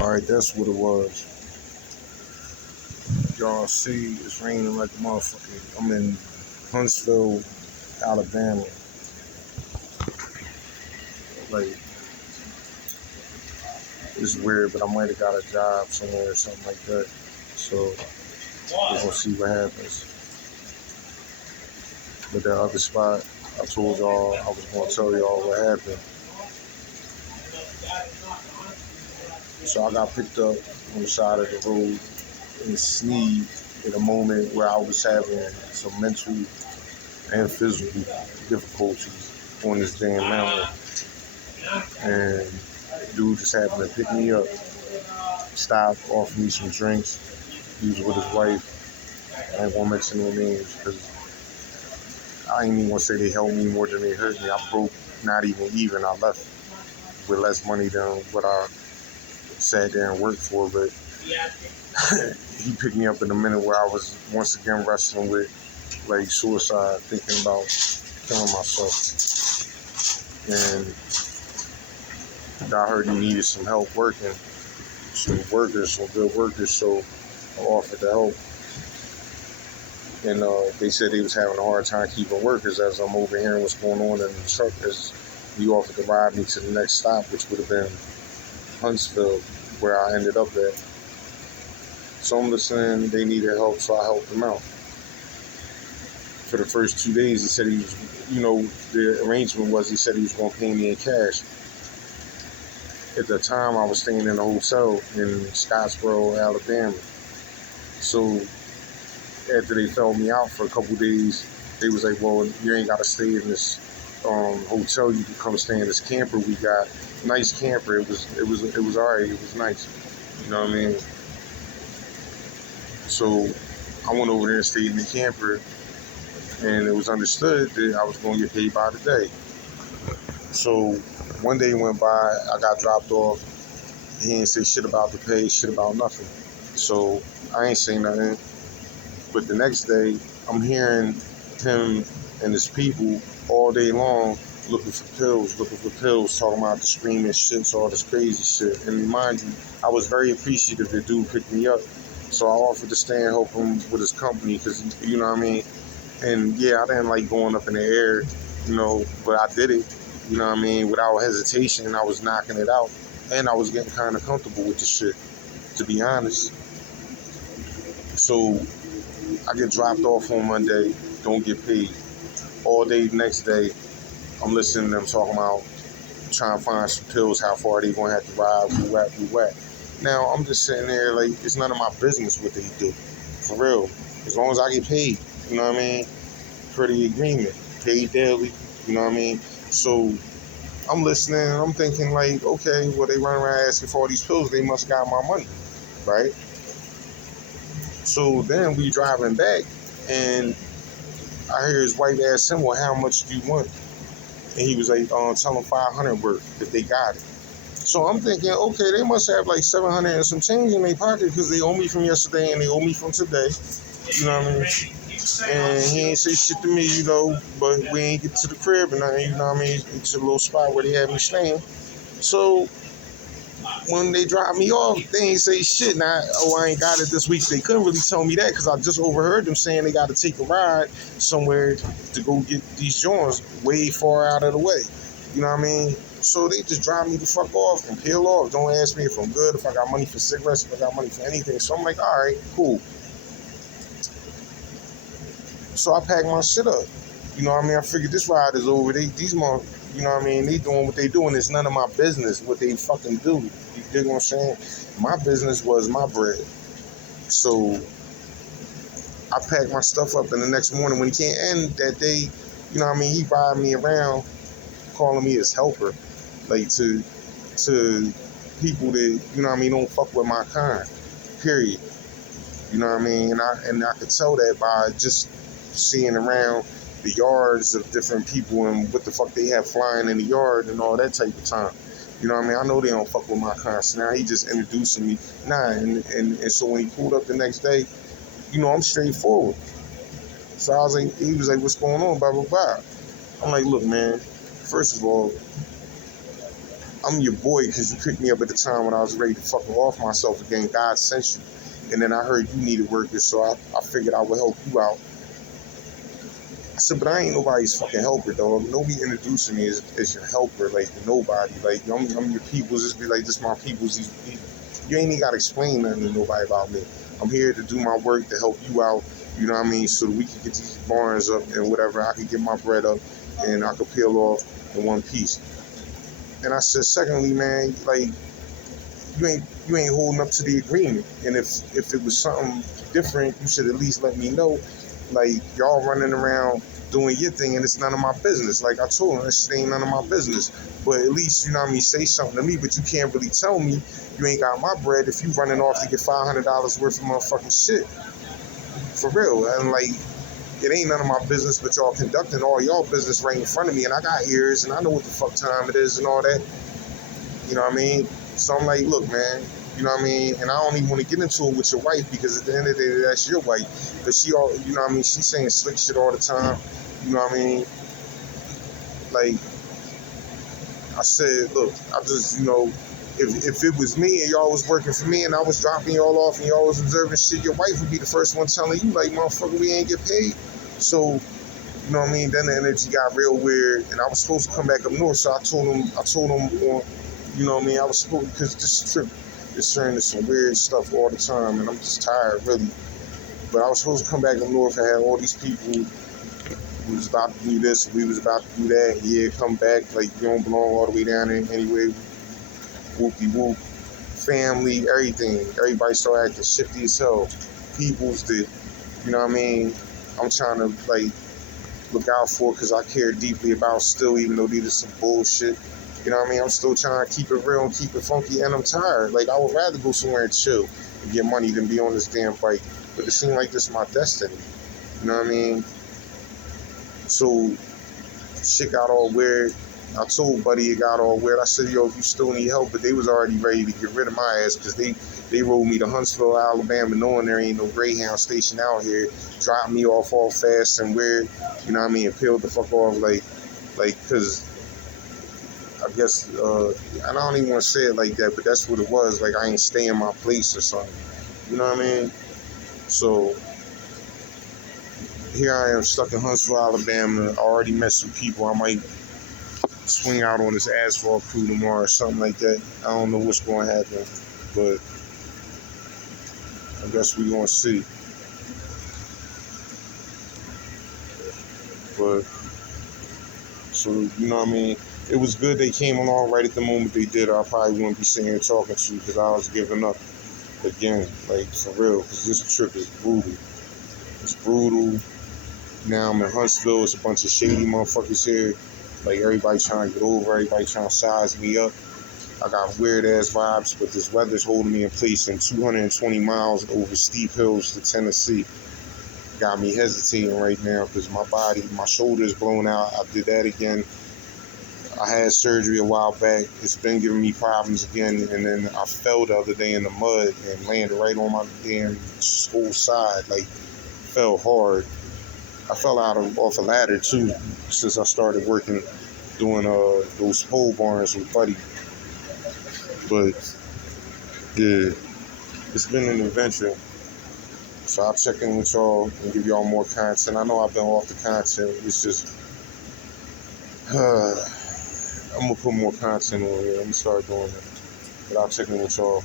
Alright, that's what it was. Y'all see, it's raining like a motherfucker. I'm in Huntsville, Alabama. Like, it's weird, but I might have got a job somewhere or something like that. So, we're gonna see what happens. But that other spot, I told y'all I was gonna tell y'all what happened. So I got picked up on the side of the road and sneezed in a moment where I was having some mental and physical difficulties on this damn mountain. And dude just happened to pick me up, stop, offer me some drinks. He was with his wife. I ain't gonna mention no names because I ain't even gonna say they helped me more than they hurt me. I broke not even. I left with less money than what I sat there and worked for, but he picked me up in a minute where I was once again wrestling with like suicide, thinking about killing myself. And I heard he needed some help working, some good workers, so I offered to help. And they said they was having a hard time keeping workers as I'm over hearing what's going on in the truck, as he offered to ride me to the next stop, which would have been Huntsville, where I ended up at. So I'm listening, they needed help, so I helped them out. For the first 2 days, he said he was, the arrangement was he said he was going to pay me in cash. At the time, I was staying in a hotel in Scottsboro, Alabama. So after they filled me out for a couple days, they was like, well, you ain't got to stay in this hotel. You can come stay in this camper we got. Nice camper. It was all right. It was nice. You know what I mean? So I went over there and stayed in the camper, and it was understood that I was going to get paid by the day. So one day went by, I got dropped off. He ain't say shit about the pay, shit about nothing. So I ain't say nothing. But the next day, I'm hearing him and his people all day long looking for pills, talking about the screaming shit, all this crazy shit. And mind you, I was very appreciative the dude picked me up. So I offered to stay and help him with his company because, you know what I mean? And yeah, I didn't like going up in the air, but I did it, you know what I mean, without hesitation. I was knocking it out. And I was getting kind of comfortable with the shit, to be honest. So I get dropped off on Monday, don't get paid. All day the next day, I'm listening to them talking about trying to find some pills, how far they gonna have to ride, whack. Now, I'm just sitting there like, it's none of my business what they do, for real. As long as I get paid, you know what I mean? Per the agreement, paid daily, you know what I mean? So I'm listening and I'm thinking like, okay, well, they run around asking for all these pills, they must got my money, right? So then we driving back, and I hear his wife ask him, well, how much do you want? And he was like, tell them 500 worth if they got it. So I'm thinking, okay, they must have like 700 and some change in their pocket because they owe me from yesterday and they owe me from today. You know what I mean? And he ain't say shit to me, but we ain't get to the crib and nothing, you know what I mean? It's a little spot where they had me staying. So when they dropped me off, they ain't say shit. Now, I ain't got it this week. They couldn't really tell me that because I just overheard them saying they got to take a ride somewhere to go get these joints way far out of the way. You know what I mean? So they just drive me the fuck off and peel off. Don't ask me if I'm good, if I got money for cigarettes, if I got money for anything. So I'm like, all right, cool. So I packed my shit up. You know what I mean? I figured this ride is over. These motherfuckers, you know what I mean? They doing what they doing. It's none of my business what they fucking do. You dig what I'm saying? My business was my bread. So I packed my stuff up, and the next morning when he came in that day, you know what I mean? He ride me around, calling me his helper, like to people that, you know what I mean, don't fuck with my kind. Period. You know what I mean? And I could tell that by just seeing around the yards of different people and what the fuck they have flying in the yard and all that type of time. You know what I mean? I know they don't fuck with my kind. So now he just introducing me. And so when he pulled up the next day, I'm straightforward. So he was like, what's going on, blah, blah, blah. I'm like, look, man, first of all, I'm your boy because you picked me up at the time when I was ready to fucking off myself again. God sent you. And then I heard you needed workers, so I figured I would help you out. I said, but I ain't nobody's fucking helper, dog. Nobody introducing me as your helper, like nobody. Like I'm your people's. Just be like, this my people's. You ain't even gotta explain nothing to nobody about me. I'm here to do my work to help you out. You know what I mean? So that we can get these barns up and whatever. I can get my bread up and I can peel off in one piece. And I said, secondly, man, like you ain't holding up to the agreement. And if it was something different, you should at least let me know. Like y'all running around doing your thing and it's none of my business. Like I told him, this shit ain't none of my business. But at least, you know what I mean, say something to me, but you can't really tell me you ain't got my bread if you running off to get $500 worth of motherfucking shit. For real. And like it ain't none of my business, but y'all conducting all y'all business right in front of me and I got ears and I know what the fuck time it is and all that. You know what I mean? So I'm like, look, man, you know what I mean? And I don't even want to get into it with your wife because at the end of the day, that's your wife. But she all, you know what I mean? She's saying slick shit all the time. You know what I mean? Like, I said, look, I just, you know, if it was me and y'all was working for me and I was dropping y'all off and y'all was observing shit, your wife would be the first one telling you, like, motherfucker, we ain't get paid. So, you know what I mean? Then the energy got real weird and I was supposed to come back up north. So I told him on, you know what I mean? I was supposed, because this trip is turning to some weird stuff all the time and I'm just tired, really. But I was supposed to come back up north and have all these people who was about to do this, we was about to do that. Yeah, come back, like you don't belong all the way down there anyway. Whoop-de-whoop. Family, everything. Everybody started acting shifty as hell. Peoples that, you know what I mean? I'm trying to, like, look out for because I care deeply about still, even though these are some bullshit. You know what I mean? I'm still trying to keep it real and keep it funky, and I'm tired. Like, I would rather go somewhere and chill and get money than be on this damn bike. But it seemed like this is my destiny. You know what I mean? So, shit got all weird. I told Buddy it got all weird. I said, yo, if you still need help, but they was already ready to get rid of my ass because they rolled me to Huntsville, Alabama, knowing there ain't no Greyhound station out here, dropped me off all fast and weird, you know what I mean, and peeled the fuck off, like, because I guess, and I don't even want to say it like that, but that's what it was, like I ain't stay in my place or something, you know what I mean? So, here I am stuck in Huntsville, Alabama. I already met some people. I might swing out on this asphalt crew tomorrow or something like that. I don't know what's going to happen, but I guess we're going to see. But, so, you know what I mean? It was good they came along right at the moment they did. I probably wouldn't be sitting here talking to you because I was giving up again, like, for real, because this trip is brutal. It's brutal. Now I'm in Huntsville. It's a bunch of shady motherfuckers here. Like, everybody trying to get over, everybody trying to size me up. I got weird ass vibes, but this weather's holding me in place in 220 miles over steep hills to Tennessee. Got me hesitating right now because my shoulder's blown out. I did that again. I had surgery a while back. It's been giving me problems again. And then I fell the other day in the mud and landed right on my damn whole side. Like, fell hard. I fell off a ladder too since I started working doing those pole barns with Buddy. But yeah, it's been an adventure. So I'll check in with y'all and give y'all more content. I know I've been off the content. It's just I'm gonna put more content on here. I'm gonna start doing it. But I'll check in with y'all.